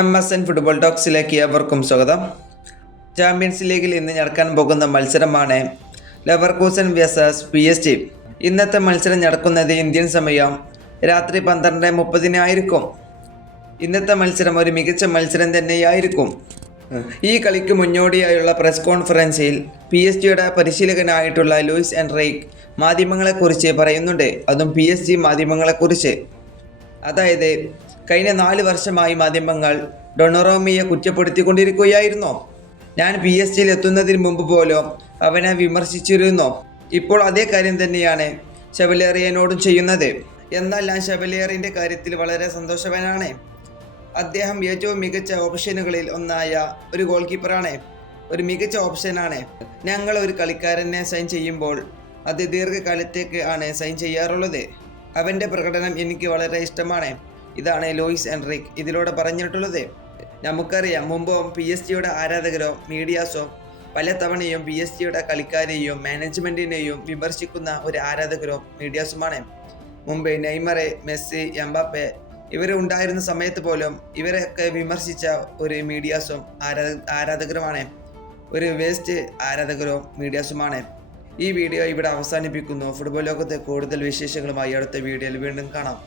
MSN football ടോക്സിലേക്ക് ഏവർക്കും സ്വാഗതം. Champions ലീഗിൽ ഇന്ന് നടക്കാൻ പോകുന്ന മത്സരമാണ് ലെവർകൂസൻ vs PSG. ഇന്നത്തെ മത്സരം നടക്കുന്നത് ഇന്ത്യൻ സമയം രാത്രി 12:30 ആയിരിക്കും. ഇന്നത്തെ മത്സരം ഒരു മികച്ച മത്സരം തന്നെയായിരിക്കും. ഈ കളിക്ക് മുന്നോടിയായുള്ള പ്രസ് കോൺഫറൻസിൽ PSG പരിശീലകനായിട്ടുള്ള ലൂയിസ് എൻറിക്ക് മാധ്യമങ്ങളെക്കുറിച്ച് പറയുന്നുണ്ട്. അതും PSG മാധ്യമങ്ങളെക്കുറിച്ച്. അതായത് കഴിഞ്ഞ 4 വർഷമായി മാധ്യമങ്ങൾ ഡൊണറോമിയെ കുറ്റപ്പെടുത്തിക്കൊണ്ടിരിക്കുകയായിരുന്നു. ഞാൻ PSG എത്തുന്നതിന് മുമ്പ് പോലും അവനെ വിമർശിച്ചിരുന്നു. ഇപ്പോൾ അതേ കാര്യം തന്നെയാണ് ഷെവലേറിയനോടും ചെയ്യുന്നത്. എന്നാൽ ഞാൻ ഷെവലേറിയൻ്റെ കാര്യത്തിൽ വളരെ സന്തോഷവാനാണ്. അദ്ദേഹം ഏറ്റവും മികച്ച ഓപ്ഷനുകളിൽ ഒന്നായ ഒരു ഗോൾ കീപ്പറാണ്. ഒരു മികച്ച ഓപ്ഷനാണ്. ഞങ്ങൾ ഒരു കളിക്കാരനെ സൈൻ ചെയ്യുമ്പോൾ അത് ദീർഘകാലത്തേക്ക് ആണ് സൈൻ ചെയ്യാറുള്ളത്. അവൻ്റെ പ്രകടനം എനിക്ക് വളരെ ഇഷ്ടമാണ്. ഇതാണ് ലൂയിസ് എൻറിക്ക് ഇതിലൂടെ പറഞ്ഞിട്ടുള്ളത്. നമുക്കറിയാം, മുമ്പും PSG ആരാധകരോ മീഡിയാസോ പല തവണയും PSG കളിക്കാരെയും മാനേജ്മെൻറ്റിനെയും വിമർശിക്കുന്ന ഒരു ആരാധകരോ മീഡിയാസുമാണ്. മുമ്പ് നെയ്മർ, മെസ്സി, എംബാപ്പെ ഇവരുണ്ടായിരുന്ന സമയത്ത് പോലും ഇവരെയൊക്കെ വിമർശിച്ച ഒരു മീഡിയാസും ആരാധകരുമാണ്. ഒരു വേസ്റ്റ് ആരാധകരോ മീഡിയാസുമാണ്. ഈ വീഡിയോ ഇവിടെ അവസാനിപ്പിക്കുന്നു. ഫുട്ബോൾ ലോകത്തെ കൂടുതൽ വിശേഷങ്ങളുമായി അടുത്ത വീഡിയോയിൽ വീണ്ടും കാണാം.